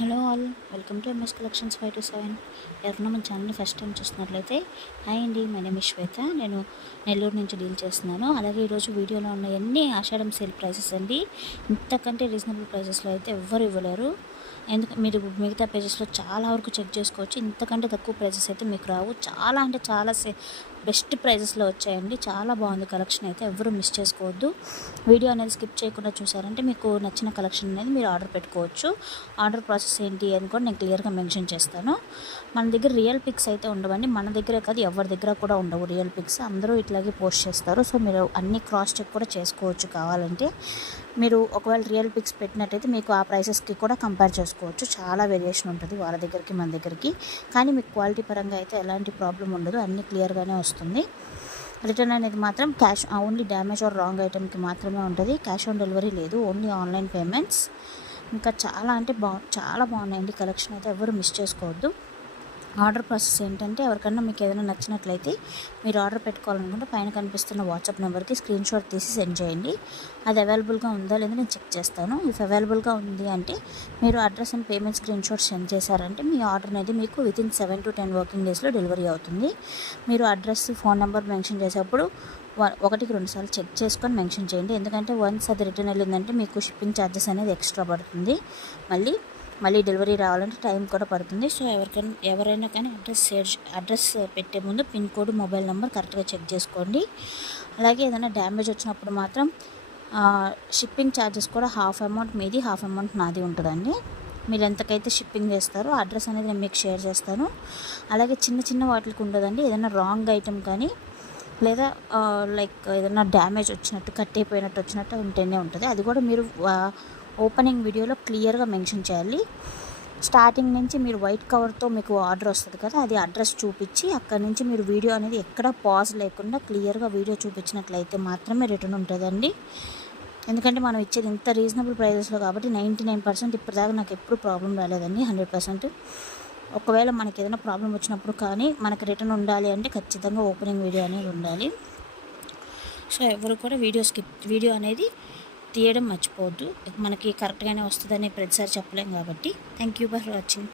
Hello all, welcome to MS collections 527. ఎవరైనా మన ఛానల్ని ఫస్ట్ టైం చూస్తున్నట్లయితే హాయ్ అండి, మై నేమ్ ఇస్ శ్వేత. నేను నెల్లూరు నుంచి డీల్ చేస్తున్నాను. అలాగే ఈరోజు వీడియోలో ఉన్న అన్ని ఆషాఢం సేల్ ప్రైసెస్ అండి. ఇంతకంటే రీజనబుల్ ప్రైసెస్లో అయితే ఎవ్వరు ఇవ్వలేరు. మీరు మిగతా పేజెస్లో చాలా వరకు చెక్ చేసుకోవచ్చు. ఇంతకంటే తక్కువ ప్రైసెస్ అయితే మీకు రావు. చాలా అంటే చాలా బెస్ట్ ప్రైజెస్లో వచ్చాయండి. చాలా బాగుంది కలెక్షన్ అయితే, ఎవరు మిస్ చేసుకోవద్దు. వీడియో అనేది స్కిప్ చేయకుండా చూసారంటే మీకు నచ్చిన కలెక్షన్ అనేది మీరు ఆర్డర్ పెట్టుకోవచ్చు. ఆర్డర్ ప్రాసెస్ ఏంటి అని కూడా నేను క్లియర్గా మెన్షన్ చేస్తాను. మన దగ్గర రియల్ పిక్స్ అయితే ఉండవండి. మన దగ్గరే కాదు, ఎవరి దగ్గర కూడా ఉండవు రియల్ పిక్స్. అందరూ ఇట్లాగే పోస్ట్ చేస్తారు. సో మీరు అన్ని క్రాస్ చెక్ కూడా చేసుకోవచ్చు. కావాలంటే మీరు ఒకవేళ రియల్ పిక్స్ పెట్టినట్టయితే మీకు ఆ ప్రైసెస్కి కూడా కంపేర్ చేసుకోవచ్చు. చాలా వేరియేషన్ ఉంటుంది వాళ్ళ దగ్గరికి మన దగ్గరికి. కానీ మీకు క్వాలిటీ పరంగా అయితే ఎలాంటి ప్రాబ్లం ఉండదు, అన్నీ క్లియర్గానే వస్తుంది. రిటర్న్ అనేది మాత్రం cash only damage or wrong ఐటెంకి మాత్రమే ఉంటుంది. క్యాష్ ఆన్ డెలివరీ లేదు, ఓన్లీ ఆన్లైన్ పేమెంట్స్. ఇంకా చాలా అంటే చాలా బాగున్నాయండి కలెక్షన్ అయితే, ఎవరు మిస్ చేసుకోవద్దు. ఆర్డర్ ప్రాసెస్ ఏంటంటే, ఎవరికన్నా మీకు ఏదైనా నచ్చినట్లయితే మీరు ఆర్డర్ పెట్టుకోవాలనుకుంటే పైన కనిపిస్తున్న వాట్సాప్ నెంబర్కి స్క్రీన్ షాట్ తీసి సెండ్ చేయండి. అది అవైలబుల్గా ఉందా లేదా నేను చెక్ చేస్తాను. ఇఫ్ అవైలబుల్గా ఉంది అంటే మీరు address and payment screen shot send చేశారంటే మీ ఆర్డర్ అనేది మీకు వితిన్ 7 to 10 వర్కింగ్ డేస్లో డెలివరీ అవుతుంది. మీరు అడ్రస్, ఫోన్ నెంబర్ మెన్షన్ చేసేప్పుడు 1కి 2 సార్లు చెక్ చేసుకొని మెన్షన్ చేయండి. ఎందుకంటే వన్స్ అది రిటర్న్ వెళ్ళిందంటే మీకు షిప్పింగ్ ఛార్జెస్ అనేది ఎక్స్ట్రా పడుతుంది. మళ్ళీ డెలివరీ రావాలంటే టైం కూడా పడుతుంది. సో ఎవరైనా కానీ అడ్రస్ పెట్టే ముందు పిన్ కోడ్, మొబైల్ నెంబర్ కరెక్ట్గా చెక్ చేసుకోండి. అలాగే ఏదైనా డ్యామేజ్ వచ్చినప్పుడు మాత్రం షిప్పింగ్ ఛార్జెస్ కూడా హాఫ్ అమౌంట్ మీది, హాఫ్ అమౌంట్ నాది ఉంటుందండి. మీరు ఎంతకైతే షిప్పింగ్ చేస్తారో అడ్రస్ అనేది నేను మీకు షేర్ చేస్తాను. అలాగే చిన్న వాటికి ఉండదండి. ఏదైనా రాంగ్ ఐటెం కానీ లేదా లైక్ ఏదైనా డ్యామేజ్ వచ్చినట్టు, కట్ అయిపోయినట్టు వచ్చినట్టు ఉంటేనే ఉంటుంది. అది కూడా మీరు ఓపెనింగ్ వీడియోలో క్లియర్గా మెన్షన్ చేయాలి. స్టార్టింగ్ నుంచి మీరు వైట్ కవర్తో మీకు ఆర్డర్ వస్తుంది కదా, అది అడ్రస్ చూపించి అక్కడి నుంచి మీరు వీడియో అనేది ఎక్కడ పాజ్ లేకుండా క్లియర్గా వీడియో చూపించినట్లయితే మాత్రమే రిటర్న్ ఉంటుందండి. ఎందుకంటే మనం ఇచ్చేది ఇంత రీజనబుల్ ప్రైజెస్లో కాబట్టి 99% ఇప్పటిదాకా నాకు ఎప్పుడు ప్రాబ్లం రాలేదండి. 100%. ఒకవేళ మనకి ఏదైనా ప్రాబ్లం వచ్చినప్పుడు కానీ మనకి రిటర్న్ ఉండాలి అంటే ఖచ్చితంగా ఓపెనింగ్ వీడియో అనేది ఉండాలి. సో ఎవరు కూడా వీడియో అనేది తీయడం మర్చిపోవద్దు. మనకి కరెక్ట్గానే వస్తుందని ప్రతిసారి చెప్పలేం కాబట్టి. Thank you for watching.